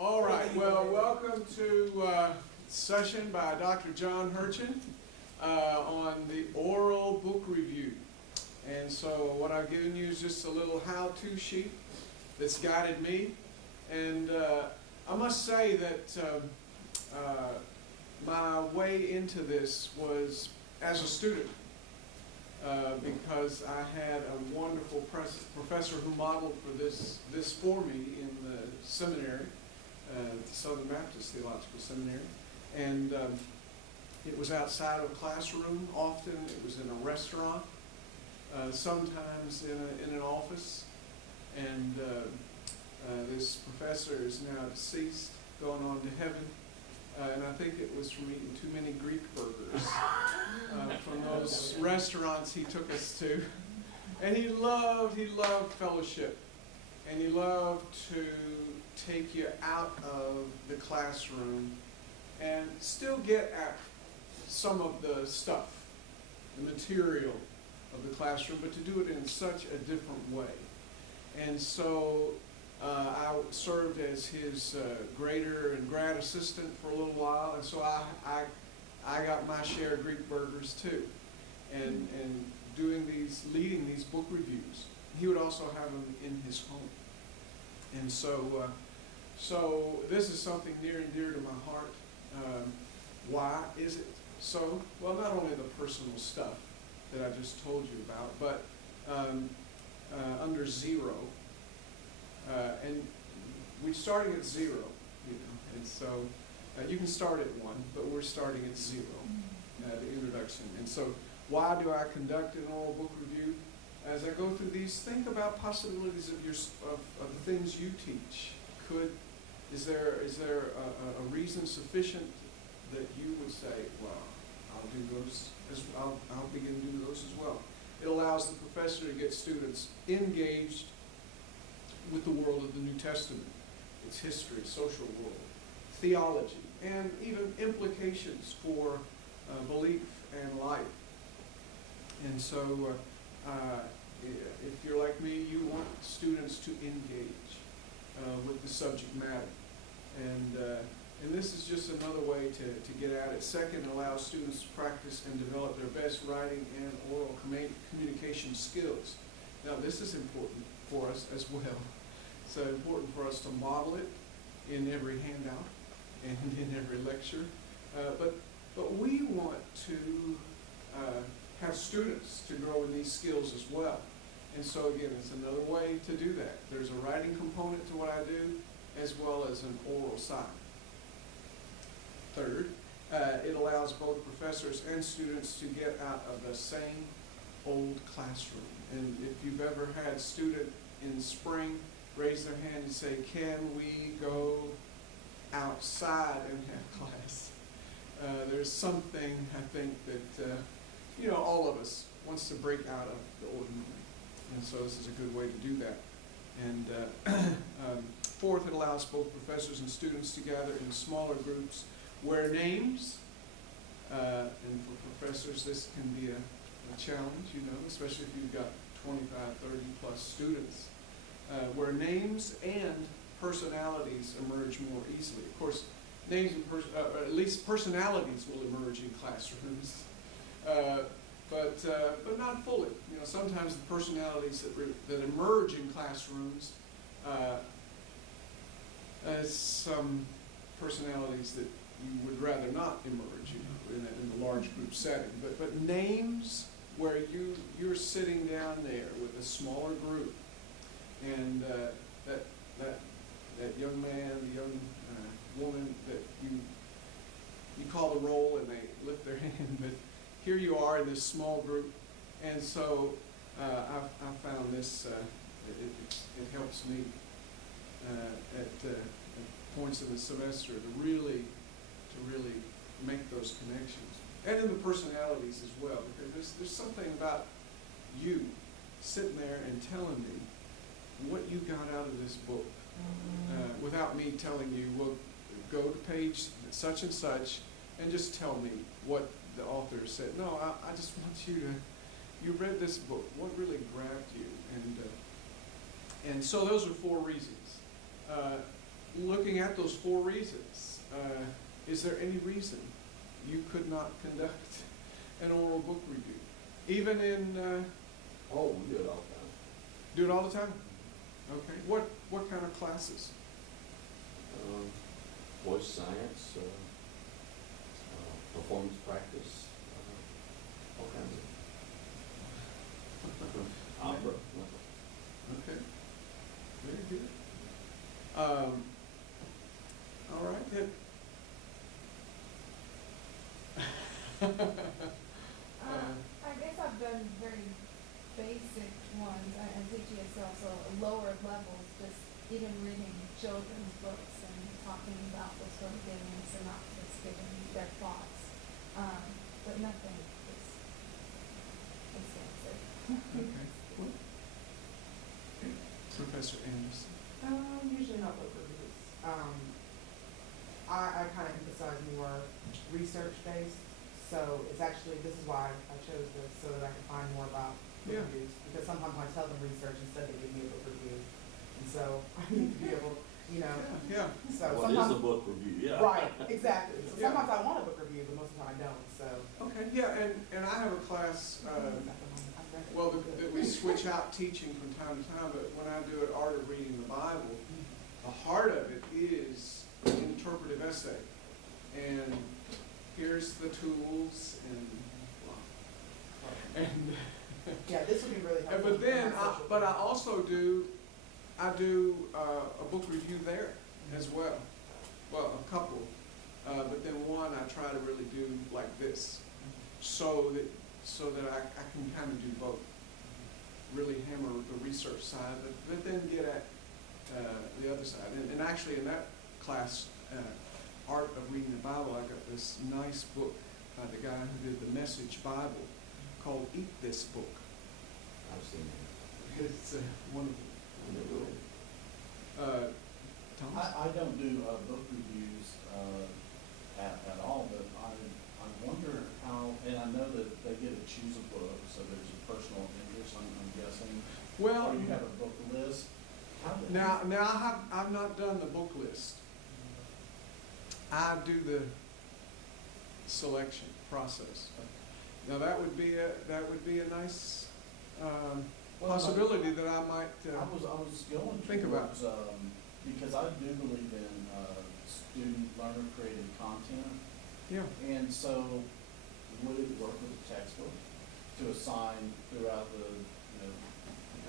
All right, well, welcome to session by Dr. John Hurtgen on the oral book review. And so what I've given you is just a little how-to sheet that's guided me. And I must say that my way into this was as a student because I had a wonderful professor who modeled for this for me in the seminary. Southern Baptist Theological Seminary, and it was outside of a classroom. Often it was in a restaurant, sometimes in an office. And this professor is now deceased, going on to heaven, and I think it was from eating too many Greek burgers from those restaurants he took us to. And he loved fellowship, and he loved to take you out of the classroom and still get at some of the stuff, the material of the classroom, but to do it in such a different way. And so I served as his grader and grad assistant for a little while, and so I got my share of Greek burgers too, and leading these book reviews. He would also have them in his home. And so this is something near and dear to my heart. Why is it so? Well, not only the personal stuff that I just told you about, but under zero. And we're starting at zero, and so you can start at 1, but we're starting at 0, the introduction. And so why do I conduct an oral book review? As I go through these, think about possibilities of the things you teach. Is there a reason sufficient that you would say, well, I'll do those I'll begin to do those as well. It allows the professor to get students engaged with the world of the New Testament, its history, social world, theology, and even implications for belief and life. And so if you're like me, you want students to engage with the subject matter. And this is just another way to get at it. Second, it allows students to practice and develop their best writing and oral communication skills. Now, this is important for us as well. It's important for us to model it in every handout and in every lecture. But we want to have students to grow in these skills as well. And so again, it's another way to do that. There's a writing component to what I do, as well as an oral side. Third, it allows both professors and students to get out of the same old classroom. And if you've ever had a student in spring raise their hand and say, can we go outside and have class? There's something, I think, that all of us wants to break out of the ordinary. And so this is a good way to do that. And fourth, it allows both professors and students to gather in smaller groups where names, and for professors this can be a challenge, especially if you've got 25, 30 plus students, where names and personalities emerge more easily. Of course, names and at least personalities will emerge in classrooms. But not fully. Sometimes the personalities that emerge in classrooms, some personalities that you would rather not emerge, in a large group setting. But names where you're sitting down there with a smaller group, and that young man, the young woman that you call the roll and they lift their hand, but here you are in this small group, and so I found this, it helps me at points in the semester to really make those connections. And in the personalities as well, because there's something about you sitting there and telling me what you got out of this book without me telling you, well, go to page such and such and just tell me what the author said. No, I just want you read this book. What really grabbed you? And so those are 4 reasons. looking at those 4 reasons, is there any reason you could not conduct an oral book review? Even in, Oh, we do it all the time. do it all the time? Okay. What kind of classes? Voice science, performance practice, all kinds of opera. Okay. Very good. All right. I guess I've done very basic ones. I teach ESL, so lower levels, just even reading children's books and talking about those sort of things, synopsis, giving their thoughts, but nothing is extensive. Okay. Well, okay. Professor Anderson. Usually not book reviews. I kind of emphasize more research-based, so it's actually, this is why I chose this, so that I can find more about book Yeah. reviews, because sometimes when I tell them research, instead they give me a book review, and so I need to be able, you know, Yeah. so What sometimes. is a book review? Yeah. Right, exactly, so Yeah. sometimes I want a book review, but most of the time I don't, so. Okay. Yeah, and I have a class, well, that we switch out teaching from time to time, but when I do it, Art of Reading the Bible, the heart of it is an interpretive essay. And here's the tools and Yeah, this would be really helpful. but then, for my social but I media. also do a book review there as well. Well, a couple, but then one I try to really do like this, so that I can kind of do both. Really hammer the research side, but then get at the other side. And actually in that class, Art of Reading the Bible, I got this nice book by the guy who did the Message Bible called Eat This Book. I've seen it. It's wonderful. Thomas? I don't do book reviews at all, but I wonder how, and I know that they get to choose a book, so there's a personal interest, I'm guessing. Well, Or you have a book list. now I've not done the book list. I do the selection process. Now that would be a nice possibility that I might I was going think about. towards, because I do believe in student learner created content. Yeah. And so, would it work with a textbook to assign throughout the,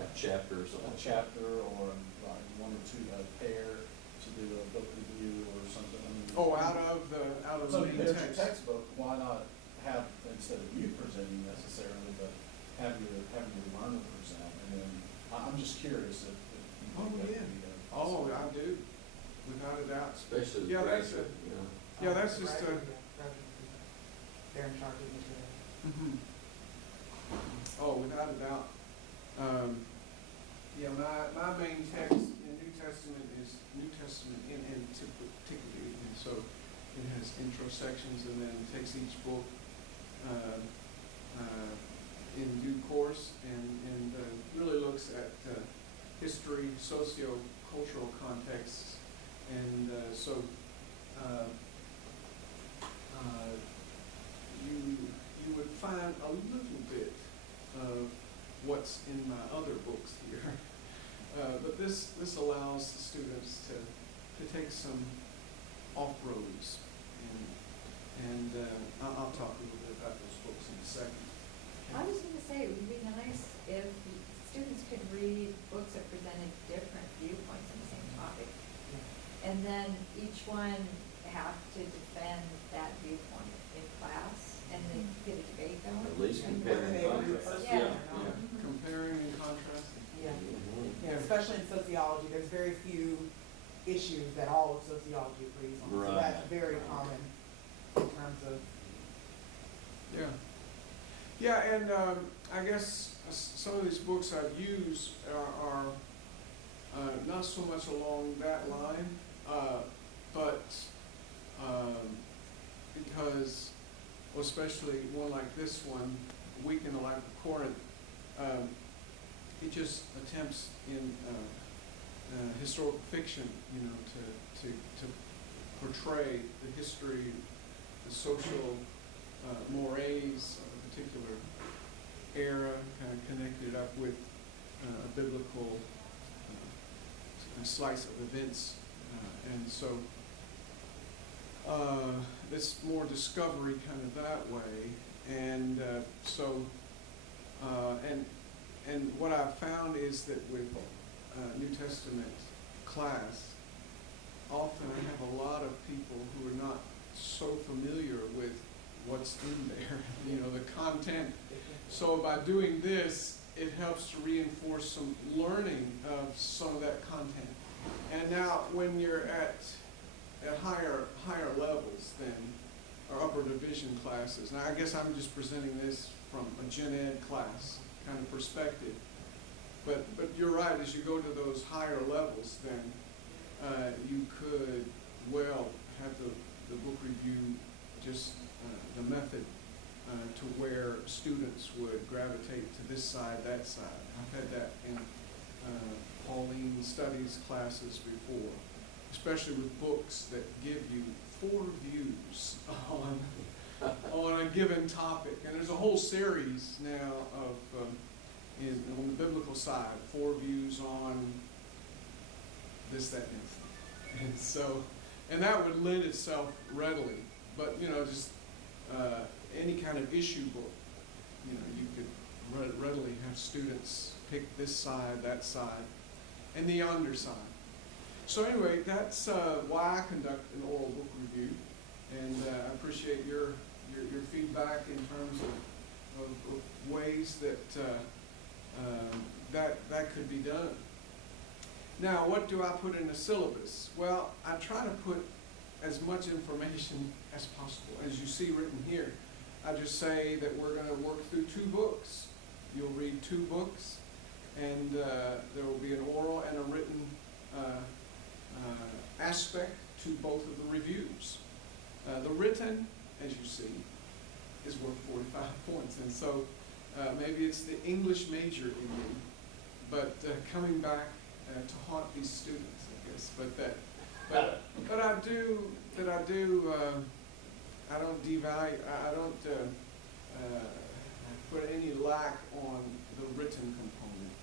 A chapter or something. a chapter or like 1 or 2 a pair to do a book review or something? I mean, Oh, out of so the main there's your text. textbook. Why not have, instead of you presenting necessarily, but have your learner present? And then I'm just curious if you Oh, think that yeah. would be a Oh, possibility. I do, without a doubt. Especially the Yeah, that's graduate, you know. Yeah, that's just a. They're in charge of the material. Mhm. Oh, without a doubt. Yeah, my main text in New Testament is New Testament in particularly, and so it has intro sections and then takes each book in due course and really looks at history, socio-cultural contexts, and so you would find a little bit of what's in my other books here. But this allows the students to take some off-roads, and I'll talk a little bit about those books in a second. I was going to say, it would be nice if students could read books that presented different viewpoints on the same topic. And then each one have to defend that viewpoint in class and then get a debate going. At least And compare whether and they agree contrast. with Yeah. or not. Comparing and contrasting. Yeah. Mhm. Yeah, especially in sociology, there's very few issues that all of sociology agrees on. So Right. that's very common in terms of. Yeah. Yeah, and I guess some of these books I've used are not so much along that line, but because, well, especially one like this one, Week in the Life of Corinth, it just attempts in historical fiction, you know, to portray the history, the social mores of a particular era, kind of connected up with a biblical slice of events. And so it's more discovery kind of that way. And and what I've found is that with New Testament class, often I have a lot of people who are not so familiar with what's in there, you know, the content. So by doing this, it helps to reinforce some learning of some of that content. And now when you're at higher levels then, or upper division classes, now I guess I'm just presenting this from a gen ed class kind of perspective. But you're right, as you go to those higher levels then, you could well have the book review just the method to where students would gravitate to this side, that side. I've had that in Pauline studies classes before, especially with books that give you 4 views on a given topic. And there's a whole series now of, on the biblical side, 4 views on this, that, and everything. And so, and that would lend itself readily. But, you know, just any kind of issue book, you know, you could readily have students pick this side, that side, and the underside. So anyway, that's why I conduct an oral book review, and I appreciate your feedback in terms of ways that could be done. Now, what do I put in the syllabus? Well, I try to put as much information as possible. As you see written here, I just say that we're going to work through 2 books. You'll read 2 books, and there will be an oral and a written aspect to both of the reviews. The written, as you see, is worth 45 points, and so maybe it's the English major in me, but coming back to haunt these students, I guess. I don't devalue. I don't put any lack on the written component.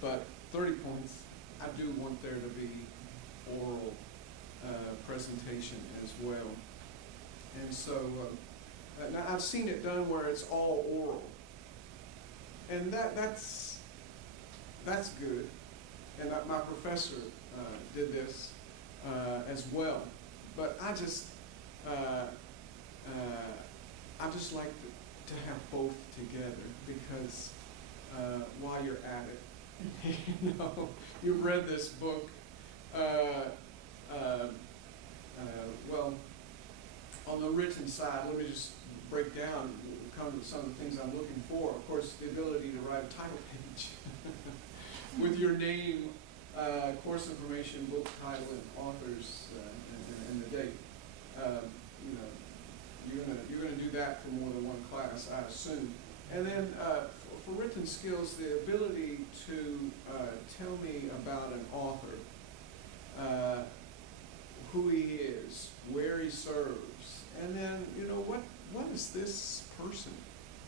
But 30 points, I do want there to be oral presentation as well. And so now I've seen it done where it's all oral, and that's good. And my professor did this as well. But I just like to have both together, because while you're at it, you know, you've read this book. Well, on the written side, let me just break down, come to some of the things I'm looking for. Of course, the ability to write a title page with your name, course information, book title, and authors, and the date. You know, you're gonna do that for more than one class, I assume. And then for written skills, the ability to tell me about an author, who he is, where he serves, and then, you know, what has this person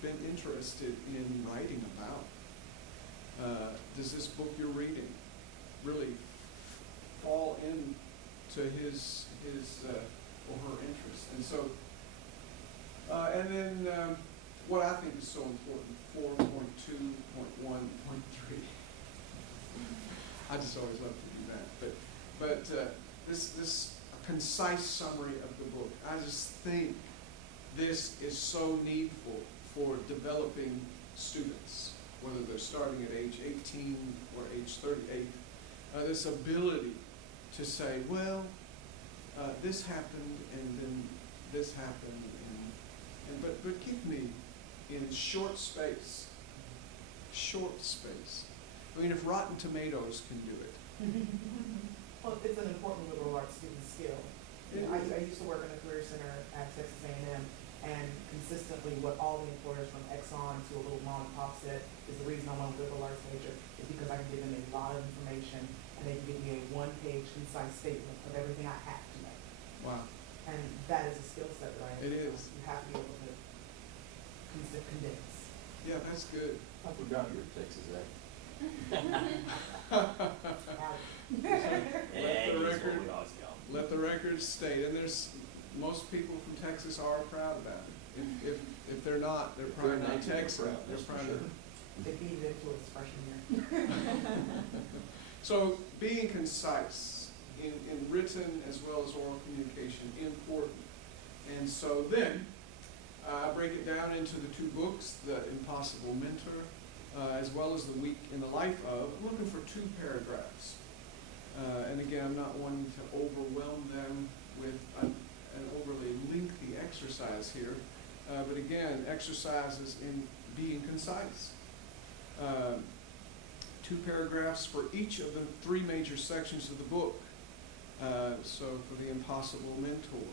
been interested in writing about? Does this book you're reading really fall into his or her interest? And so, and then what I think is so important, 4.2.1.3. I just always love to do that. But this concise summary of the book. I just think this is so needful for developing students, whether they're starting at age 18 or age 38. This ability to say, well, this happened, and then this happened, but give me in short space. I mean, if Rotten Tomatoes can do it. Well, it's an important liberal arts student skill. You know, I used to work in the Career Center at Texas A&M, And consistently, what all the employers from Exxon to a little mom and pop said is the reason I want to build a large major is because I can give them a lot of information and they can give me a one-page concise statement of everything I have to know. Wow. And that is a skill set that I. It is. You have to be able to condense. Yeah, that's good. I forgot your Texas accent. Let the record state, and there's, most people from Texas are proud about it. If they're not, they're probably not Texan. They're probably. They beat it into its freshman year. So being concise in written as well as oral communication, important. And so then, I break it down into the two books, The Impossible Mentor, as well as The Week in the Life of. I'm looking for 2 paragraphs. And again, I'm not wanting to overwhelm them with an overly lengthy exercise here. But again, exercises in being concise. 2 paragraphs for each of the 3 major sections of the book. So for the Impossible Mentor,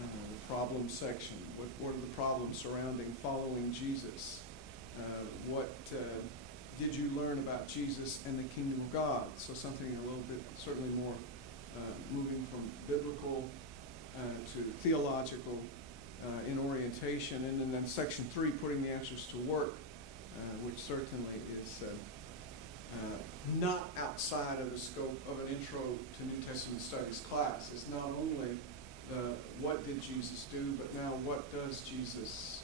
the problem section, what are the problems surrounding following Jesus? What did you learn about Jesus and the kingdom of God? So something a little bit, certainly more moving from biblical to theological in orientation. And then section 3, putting the answers to work, which certainly is not outside of the scope of an intro to New Testament studies class. It's not only what did Jesus do, but now what does Jesus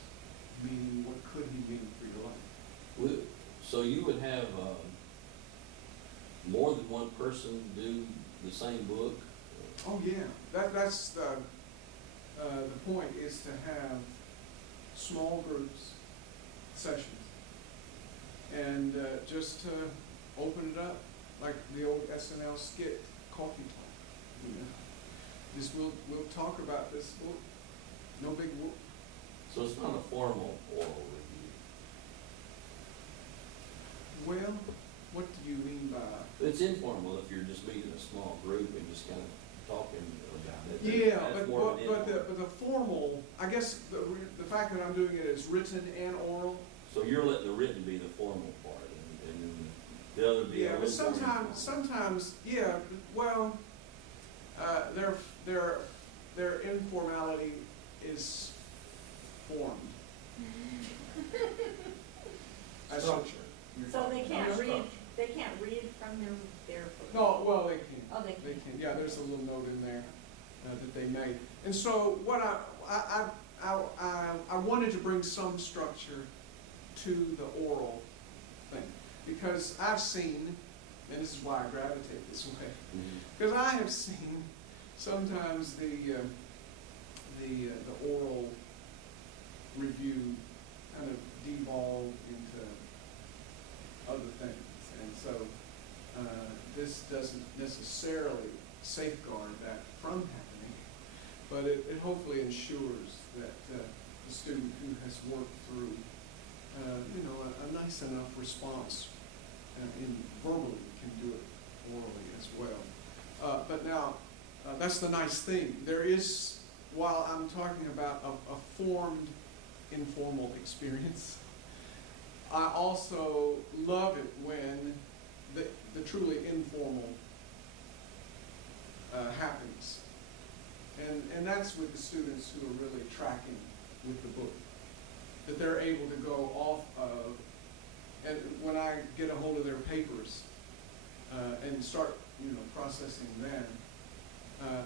mean? What could he mean for your life? So you would have more than one person do the same book? Oh yeah, that's the point, is to have small groups, sessions, and just to open it up like the old SNL skit, Coffee Talk. You know, just we'll talk about this book. No big whoop. So it's not a formal oral review? Well, what do you mean by? It's informal if you're just meeting a small group and just kind of talking about it. Yeah, That's more of an but the formal, I guess the fact that I'm doing it is written and oral. So you're letting the written be the formal part, and then the other be a Yeah, but little more sometimes, yeah, well, their informality is formed. I should- Structure. You're So talking they about can't read, structure. they can't read from their book? No, well, they can. Oh, they They can. can, yeah, there's a little note in there that they made. And so what I wanted to bring some structure to the oral thing, because I've seen, and this is why I gravitate this way, Mhm. because I have seen sometimes the oral review kind of devolve into other things. And so this doesn't necessarily safeguard that from happening, but it hopefully ensures that the student who has worked through a nice enough response in verbally can do it orally as well. But now, that's the nice thing. There is, while I'm talking about a formed informal experience, I also love it when the truly informal happens. And that's with the students who are really tracking with the book, that they're able to go off of, and when I get a hold of their papers and start, processing them,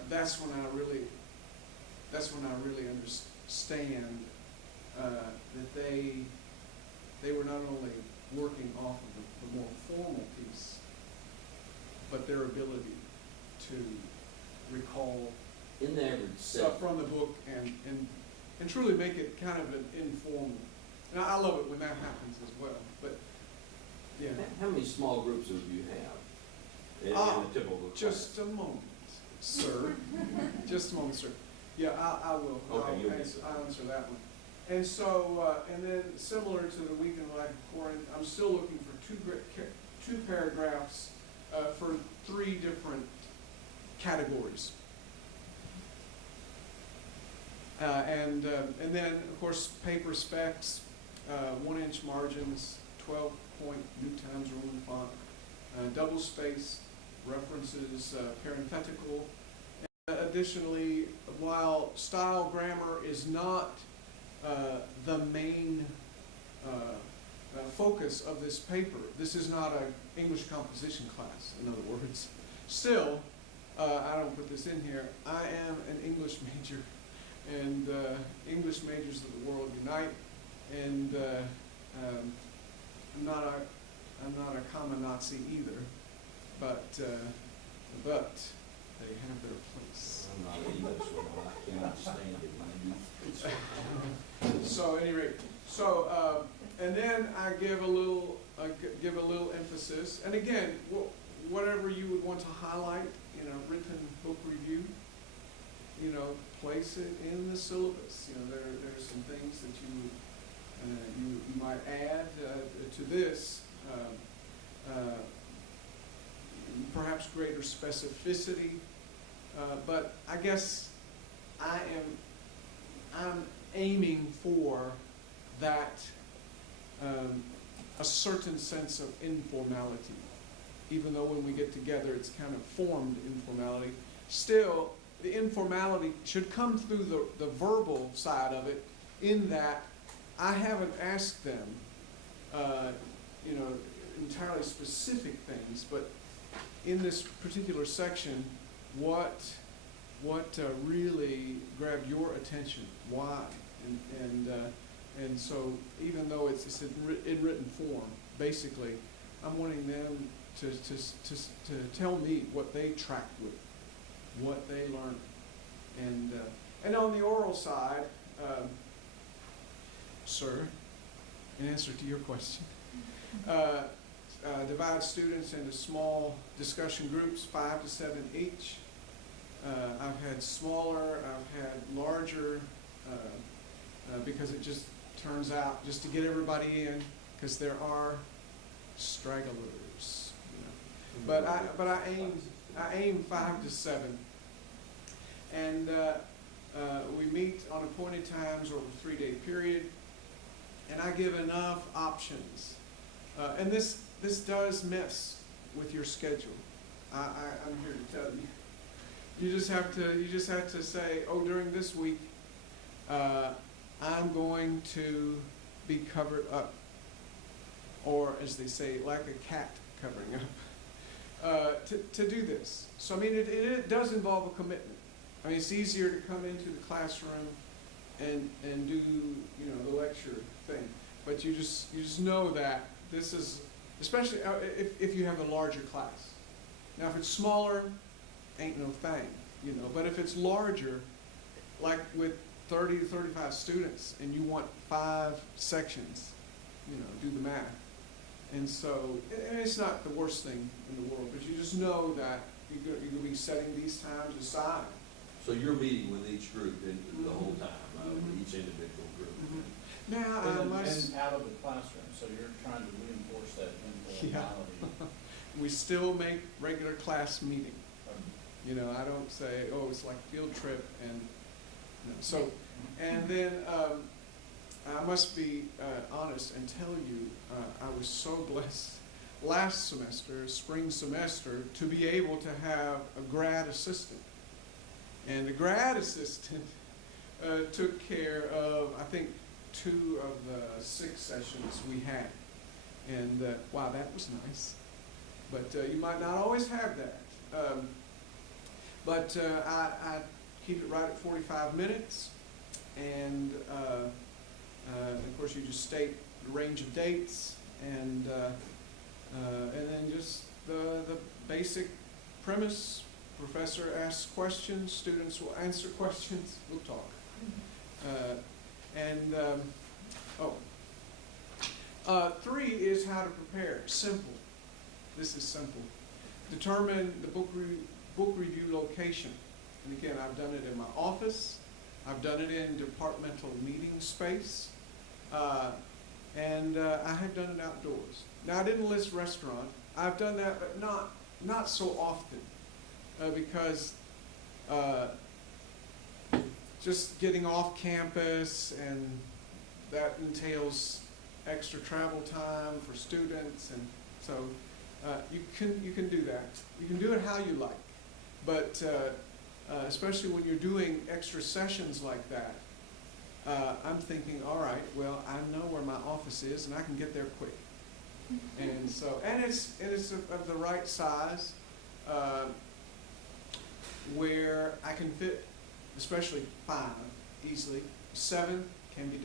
that's when I really understand that they were not only working off of the more formal piece, but their ability to recall In the average stuff set, from the book and truly make it kind of an informal. And I love it when that happens as well. But yeah, how many small groups would you have in a typical class? just a moment, sir. Just a moment, sir. Yeah, I will. Okay, you'll I'll answer that one. And so, and then similar to the Week in the Life of Corinth, I'm still looking for two paragraphs for 3 different categories. And then, of course, paper specs, 1-inch margins, 12-point New Times Roman font, double space, references, parenthetical. Additionally, while style grammar is not the main focus of this paper, this is not an English composition class, in other words. Still, I don't put this in here, I am an English major, and English majors of the world unite, and I'm not a common Nazi either, but they have their place. I'm not an English one, I cannot stand it, man. So at any rate, and then I give a little emphasis, and again, whatever you would want to highlight in a written book review, place it in the syllabus. There's some things that you might add to this, perhaps greater specificity, but I guess I'm aiming for that, a certain sense of informality, even though when we get together it's kind of formed informality. Still, the informality should come through the verbal side of it, in that I haven't asked them, entirely specific things, but in this particular section, what really grabbed your attention, why, and so even though it's in written form, basically, I'm wanting them to tell me what they tracked with, what they learned, and on the oral side, sir, in answer to your question, divide students into small discussion groups, 5 to 7 each. I've had smaller, I've had larger, because it just turns out, just to get everybody in, because there are stragglers. But I aim 5 to 7, and we meet on appointed times over a 3-day period, and I give enough options. And this does mess with your schedule. I'm here to tell you. You just have to say, oh, during this week, I'm going to be covered up, or as they say, like a cat covering up, to do this. So I mean, it does involve a commitment. I mean, it's easier to come into the classroom and do the lecture thing, but you just know that this is, especially if you have a larger class. Now, if it's smaller, ain't no thing, but if it's larger, like with 30 to 35 students, and you want 5 sections, do the math. And so, and it's not the worst thing in the world, but you just know that you're going to be setting these times aside. So you're meeting with each group the whole time, each individual group. Now, And out of the classroom, so you're trying to reinforce that informality. we still make regular class meeting. I don't say, oh, it's like field trip, and so, and then I must be honest and tell you, I was so blessed last semester, spring semester, to be able to have a grad assistant. And the grad assistant took care of, I think, 2 of the 6 sessions we had. And wow, that was nice. But you might not always have that. But I keep it right at 45 minutes. And of course, you just state the range of dates, and then just the basic premise. Professor asks questions, students will answer questions, we'll talk. Three is how to prepare. Simple. This is simple. Determine the book review location. And again, I've done it in my office. I've done it in departmental meeting space. And I have done it outdoors. Now, I didn't list restaurant. I've done that, but not so often. Because just getting off campus, and that entails extra travel time for students, and so you can do that. You can do it how you like, but especially when you're doing extra sessions like that, I'm thinking, all right, well, I know where my office is, and I can get there quick. And so, and it's of the right size, where I can fit, especially 5 easily. 7 can be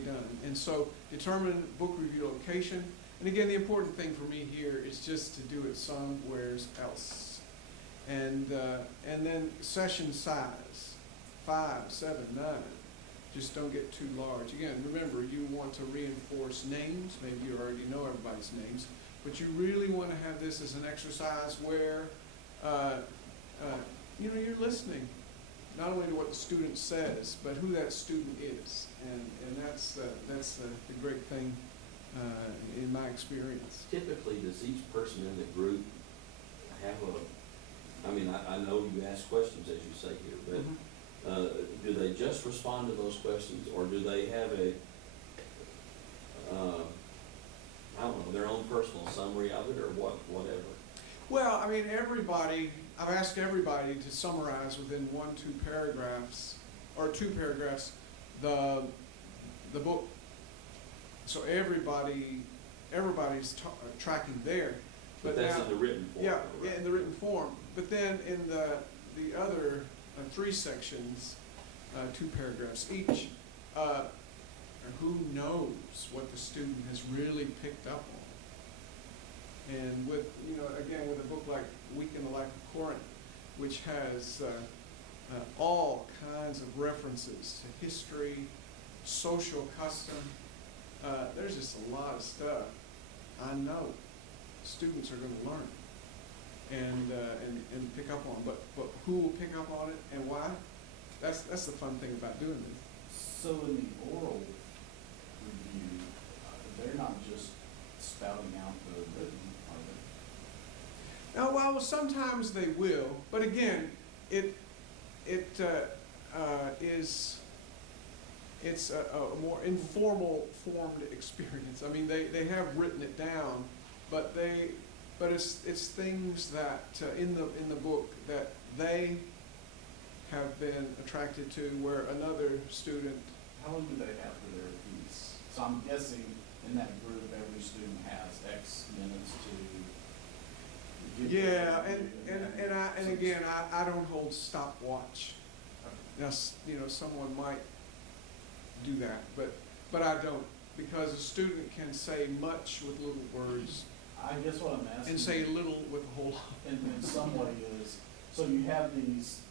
done. And so, determine book review location. And again, the important thing for me here is just to do it somewhere else. And then session size, 5, 7, 9. Just don't get too large. Again, remember, you want to reinforce names. Maybe you already know everybody's names, but you really want to have this as an exercise where, you're listening, not only to what the student says, but who that student is. And that's the great thing in my experience. Typically, does each person in the group have I know you ask questions, as you say here, but do they just respond to those questions, or do they have their own personal summary of it, or whatever? Well, I've asked everybody to summarize within 1, 2 paragraphs, or 2 paragraphs, the book. So everybody's tracking there. But that's now, in the written form. Yeah, right? yeah, in the written form. But then in the other 3 sections, 2 paragraphs each, who knows what the student has really picked up on. And with, again, with a book like Week in the Life of Corinth, which has all kinds of references to history, social custom, there's just a lot of stuff I know students are going to learn and pick up on. But who will pick up on it and why? That's the fun thing about doing this. So in the oral review, they're not just spouting out the written, are they? Now, well, sometimes they will, but again, it's a more informal formed experience. I mean, they have written it down, but it's things that in the book that they have been attracted to, where another student. How long do they have for their piece? So I'm guessing in that group, every student has X minutes to give. Yeah, and again, I don't hold stopwatch. Now, someone might do that, but I don't, because a student can say much with little words I guess what I'm asking. and say little with a whole lot. In some way is, so you have these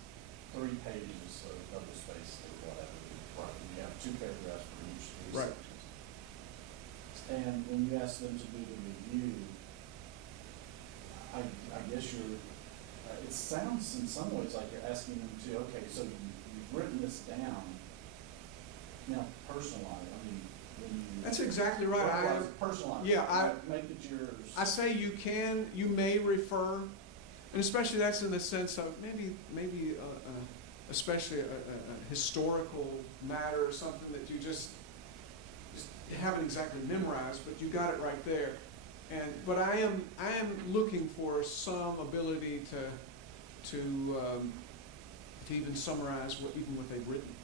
3 pages of the space or whatever, right? You have 2 paragraphs for each 3 Right. sections. And when you ask them to do the review, I guess it sounds in some ways like you're asking them to, okay, so you've written this down, now personalize, when you. That's exactly right. Personalize. Yeah, make it yours. I say you may refer, and especially that's in the sense of maybe especially a historical matter or something that you just haven't exactly memorized, but you got it right there. But I am looking for some ability to even summarize what they've written.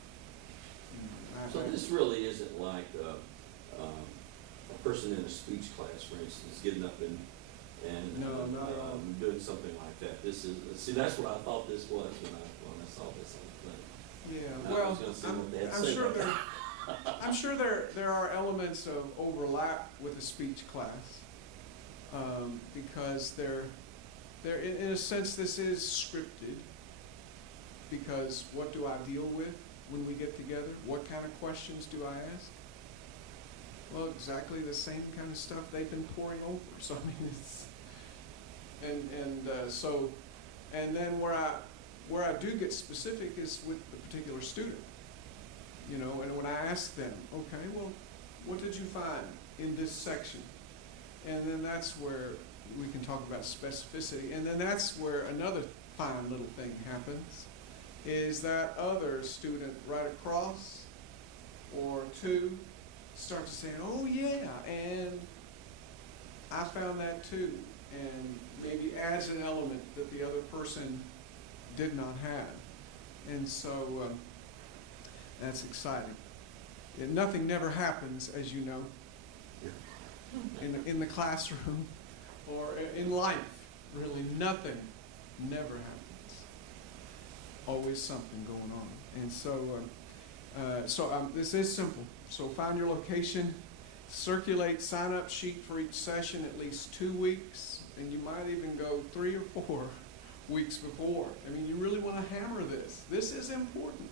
So this really isn't like a person in a speech class, for instance, getting up and No, not at all. doing something like that. This is, that's what I thought this was when I saw this on the thing. Yeah, I well, was gonna see what they had to say about that. I'm sure there are elements of overlap with a speech class, because they're in a sense this is scripted, because what do I deal with when we get together? What kind of questions do I ask? Well, exactly the same kind of stuff they've been pouring over. So I mean, it's and then where I do get specific is with the particular student. And when I ask them, okay, well, what did you find in this section? And then that's where we can talk about specificity. And then that's where another fine little thing happens, is that other student right across or two starts saying, oh yeah, and I found that too, and maybe adds an element that the other person did not have. And so that's exciting. And nothing never happens, as you know, in the classroom or in life. Really, nothing never happens. Always something going on. And so, this is simple. So find your location, circulate sign-up sheet for each session at least 2 weeks, and you might even go 3 or 4 weeks before. I mean, you really want to hammer this. This is important,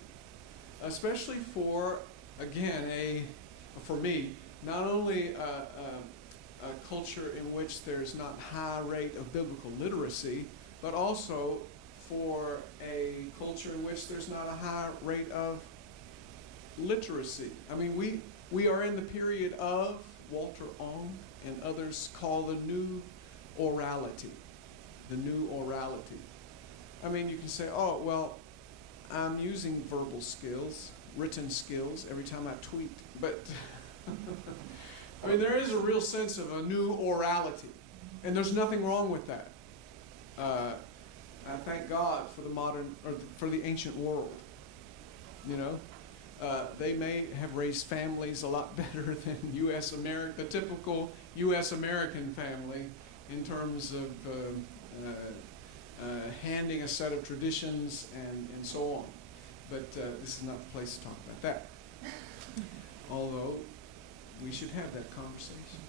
especially for, again, for me, not only a culture in which there's not high rate of biblical literacy, but also for a culture in which there's not a high rate of literacy. I mean, we are in the period of Walter Ong and others call the new orality. The new orality. I mean, you can say, oh, well, I'm using verbal skills, written skills every time I tweet. But, I mean, there is a real sense of a new orality. And there's nothing wrong with that. I thank God for the modern, or for the ancient world. You know? They may have raised families a lot better than the typical U.S. American family in terms of handing a set of traditions and so on. But this is not the place to talk about that. Although we should have that conversation.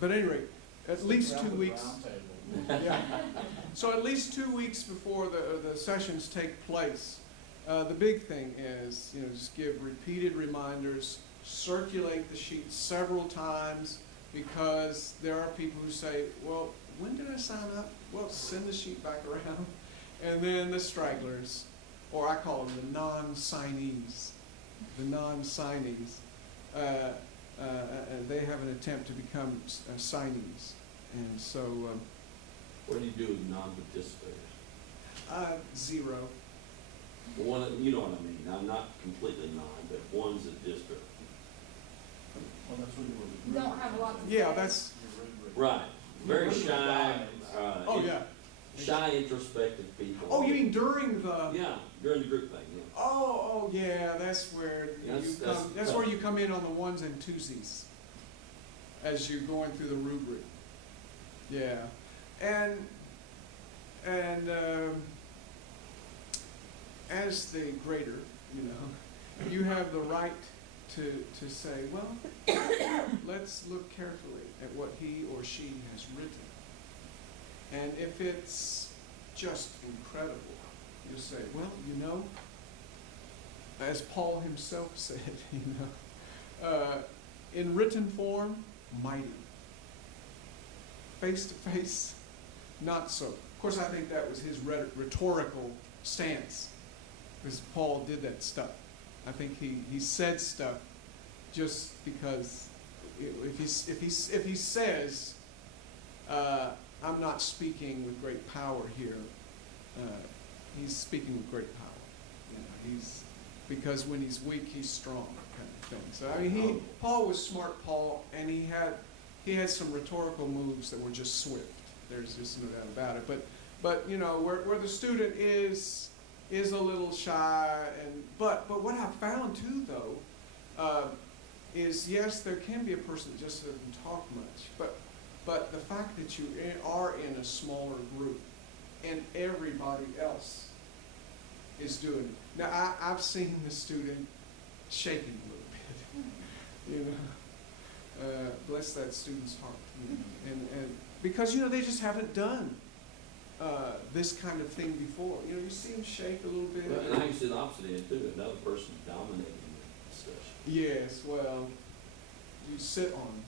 But at any rate, at least 2 weeks. Yeah. So at least 2 weeks before the sessions take place. The big thing is, just give repeated reminders, circulate the sheet several times, because there are people who say, well, when did I sign up? Well, send the sheet back around. And then the stragglers, or I call them the non-signees. The non-signees, they have an attempt to become signees. And so... what do you do with non-participators? 0. One, you know what I mean. I'm not completely non, but one's that just are. Well, that's what you were. Don't have a lot to Yeah, say. that's... Right. Very shy. Oh, yeah. Shy, introspective people. Oh, you mean during the... Yeah, during the group thing, yeah. Oh, yeah, that's where that's where you come in on the ones and twosies as you're going through the rubric. Yeah, and as the grader, you have the right to say, well, let's look carefully at what he or she has written, and if it's just incredible, you'll say, well, as Paul himself said, in written form, mighty. Face to face, not so. Of course, I think that was his rhetorical stance, because Paul did that stuff. I think he said stuff just because if he says, I'm not speaking with great power here, he's speaking with great power. Because when he's weak, he's strong, kind of thing. So I mean, Paul was smart, Paul, and he had some rhetorical moves that were just swift. There's just no doubt about it. But where the student is a little shy, but what I found too though is, yes, there can be a person that just doesn't talk much, but the fact that you are in a smaller group and everybody else is doing it. Now, I've seen the student shaking a little bit, bless that student's heart, and because, they just haven't done this kind of thing before. You see them shake a little bit. Well, and I can see the opposite end too, another person dominating the discussion. Yes, well, you sit on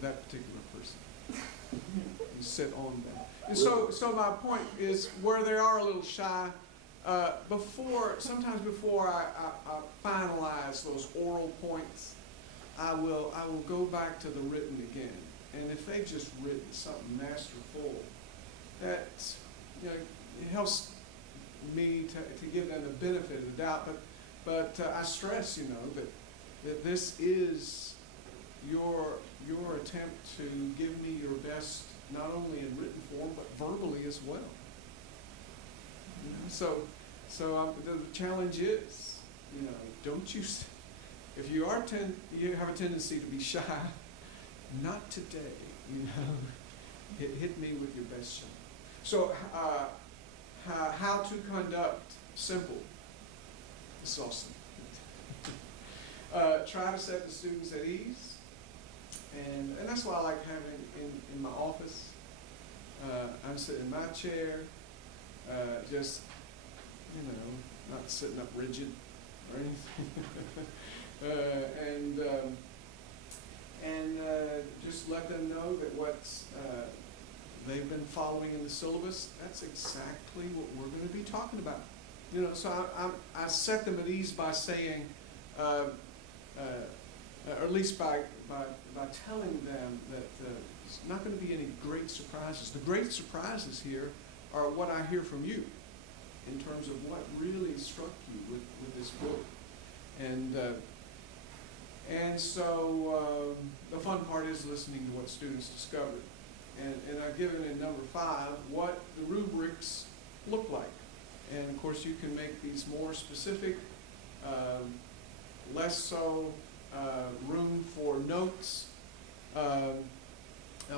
that particular person. You sit on them. And so my point is, where they are a little shy, sometimes before I finalize those oral points, I will go back to the written again. And if they've just written something masterful, that it helps me to give them the benefit of the doubt, but I stress, that this is your attempt to give me your best, not only in written form, but verbally as well. So the challenge is, don't you, if you have a tendency to be shy, not today, hit me with your best shot. So, how to conduct, simple. It's awesome. Try to set the students at ease, and that's why I like having in my office. I'm sitting in my chair, just, not sitting up rigid or anything. And just let them know that what's they've been following in the syllabus, that's exactly what we're going to be talking about. So I set them at ease by saying, or at least by telling them that there's not going to be any great surprises. The great surprises here are what I hear from you in terms of what really struck you with this book. And so the fun part is listening to what students discovered. And I've given in number 5 what the rubrics look like. And of course you can make these more specific, less so room for notes,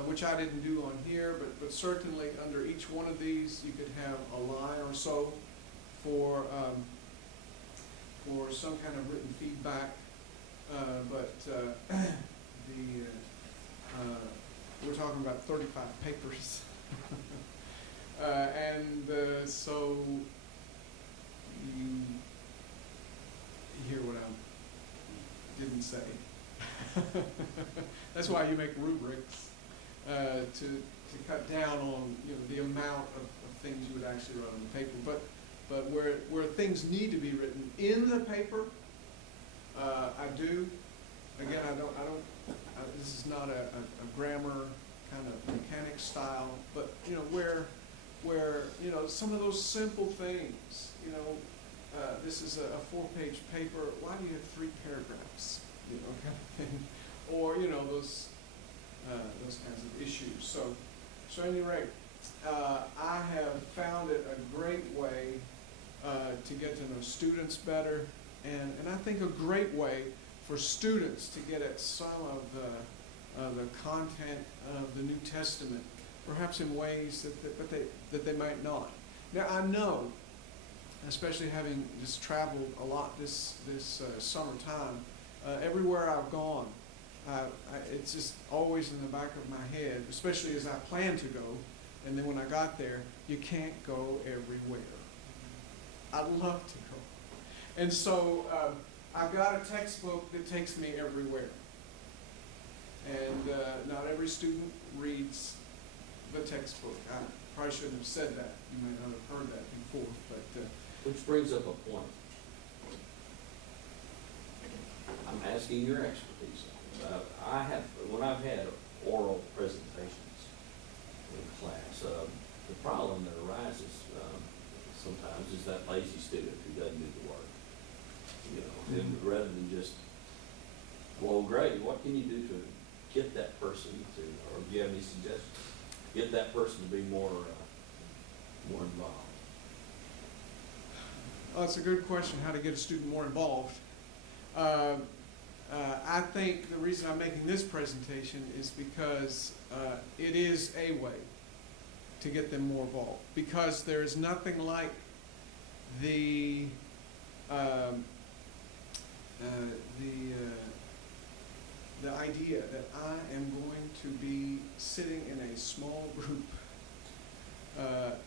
which I didn't do on here, but certainly under each one of these you could have a line or so for some kind of written feedback. We're talking about 35 papers. So you hear what I didn't say. That's why you make rubrics, to cut down on the amount of things you would actually write on the paper. But where things need to be written in the paper, I do. Again, I don't. This is not a grammar kind of mechanic style, but where some of those simple things. This is a 4-page paper. Why do you have 3 paragraphs? Kind of thing. Or those kinds of issues. So at any rate, I have found it a great way to get to know students better, and I think a great way for students to get at some of the content of the New Testament, perhaps in ways that they might not. Now I know, especially having just traveled a lot this summertime, everywhere I've gone, it's just always in the back of my head, especially as I plan to go, and then when I got there, you can't go everywhere. I'd love to go. And so I've got a textbook that takes me everywhere. And not every student reads the textbook. I probably shouldn't have said that. You may not have heard that before. But which brings up a point. I'm asking your expertise. When I've had oral presentations in class, the problem that arises sometimes is that lazy student who doesn't do the work. And rather than just, well, great, what can you do to get that person to, or do you have any suggestions? Get that person to be more involved. Well, that's a good question, how to get a student more involved. I think the reason I'm making this presentation is because it is a way to get them more involved. Because there is nothing like the idea that I am going to be sitting in a small group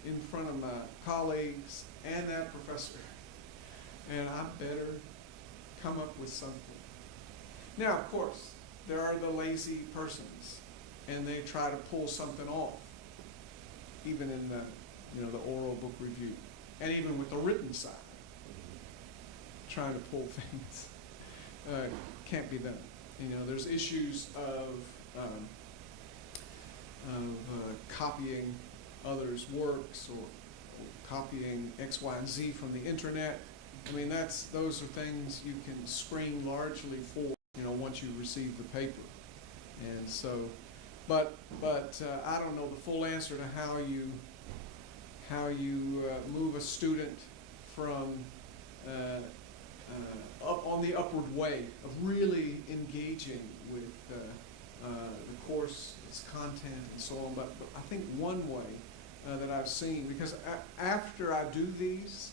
in front of my colleagues and that professor, and I better come up with something. Now, of course, there are the lazy persons, and they try to pull something off, even in the oral book review, and even with the written side, trying to pull things. Can't be done. There's issues of copying others' works copying X, Y, and Z from the internet. I mean, those are things you can screen largely for, once you receive the paper. And so, but I don't know the full answer to how you move a student from up on the upward way of really engaging with the course, its content, and so on. But I think one way that I've seen, because after I do these,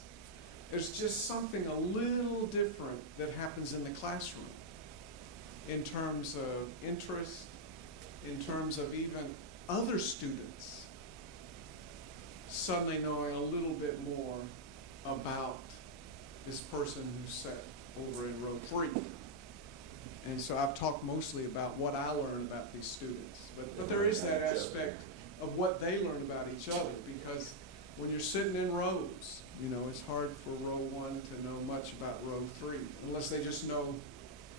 there's just something a little different that happens in the classroom in terms of interest, in terms of even other students suddenly knowing a little bit more about this person who sat over in row 3. And so I've talked mostly about what I learned about these students. But there is that aspect of what they learn about each other, because when you're sitting in rows, it's hard for row 1 to know much about row 3, unless they just know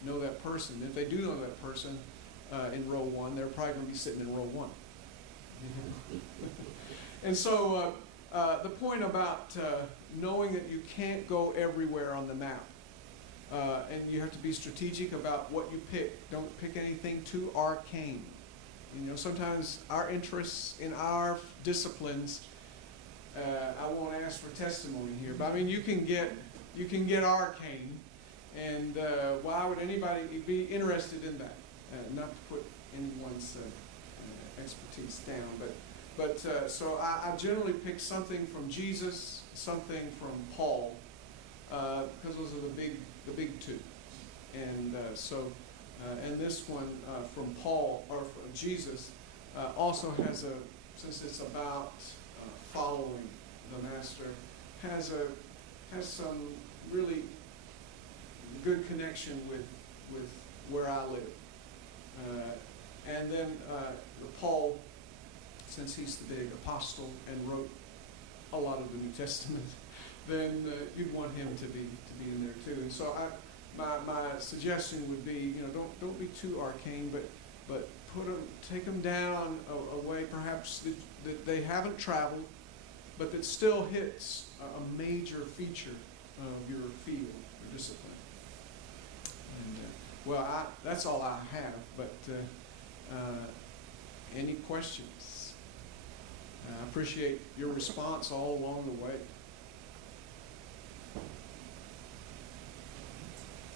that person. If they do know that person in row 1, they're probably going to be sitting in row 1. And so the point about knowing that you can't go everywhere on the map, and you have to be strategic about what you pick. Don't pick anything too arcane. Sometimes our interests in our disciplines, I won't ask for testimony here, but I mean, you can get arcane, and why would anybody be interested in that? Not to put anyone's expertise down, but so I generally pick something from Jesus, something from Paul, because those are the big two, and and this one from Paul, or from Jesus, also has since it's about following the Master, has some really good connection with where I live. And then Paul, since he's the big apostle and wrote a lot of the New Testament, then you'd want him to be in there too. And so my suggestion would be, don't be too arcane, but take them down a way perhaps that they haven't traveled, but that still hits a major feature of your field or discipline. And that's all I have. But any questions? I appreciate your response all along the way.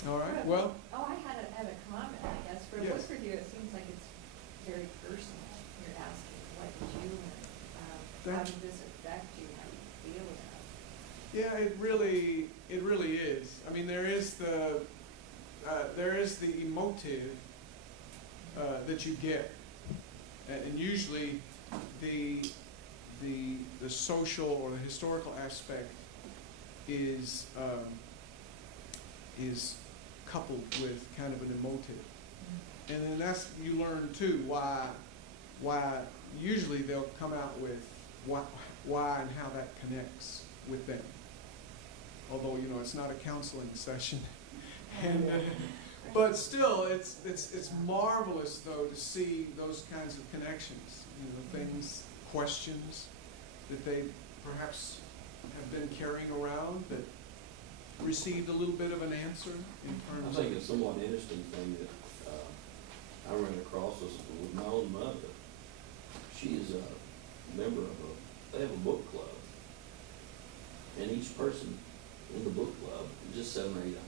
All right, well. Oh, I had a comment, I guess. For a book review, it seems like it's very personal. You're asking, what did you learn? How did this affect you? How do you feel about it? Yeah, it really is. I mean, there is the emotive that you get, and usually the social or the historical aspect is coupled with kind of an emotive. And then that's, you learn too, why usually they'll come out with why and how that connects with them. Although, it's not a counseling session. And, but still, it's marvelous though to see those kinds of connections, things, questions that they perhaps have been carrying around that received a little bit of an answer in terms I think it's a somewhat interesting thing that I ran across this with my own mother. She is a member of they have a book club, and each person in the book club, just 7 or 8 of them,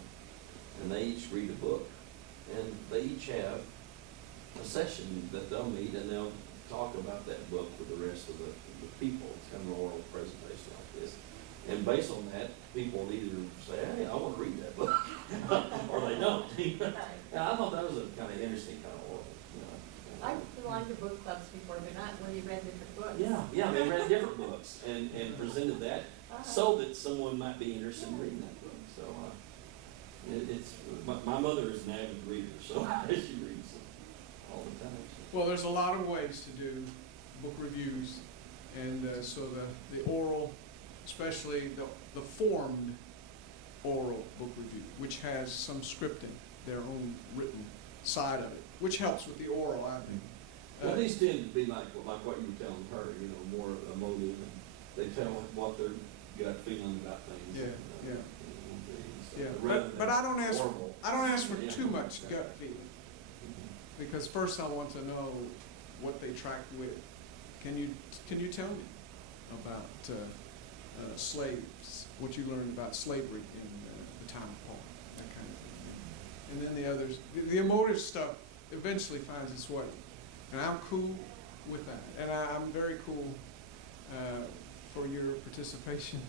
and they each read a book, and they each have a session that they'll meet and they'll talk about that book with the rest of the people. It's kind of an oral presentation like this. And based on that, people either say, hey, I want to read that book, or they don't. And I thought that was a kind of interesting kind of oral. I've belonged to book clubs before, but not where you read different books. Yeah, they read different books and presented that so that someone might be interested in reading that book. So my mother is an avid reader, so she reads all the time. Well, there's a lot of ways to do book reviews, and so the oral, especially the formed oral book review, which has some scripting, their own written side of it, which helps with the oral, I think. Well, these tend to be like what you were telling her, more emotive they tell what their gut feeling about things. Yeah, uh, yeah. will be and stuff, Yeah, rather but I don't than ask, formal. I don't ask for Yeah. too much gut feeling, Mhm. because first I want to know what they tracked with. Can you tell me about slaves, what you learned about slavery in the time of Paul, that kind of thing. And then the others, the emotive stuff eventually finds its way, and I'm cool with that, and I'm very cool for your participation,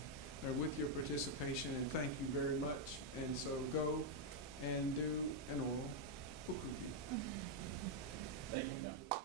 or with your participation, and thank you very much. And so go and do an oral book review. Thank you.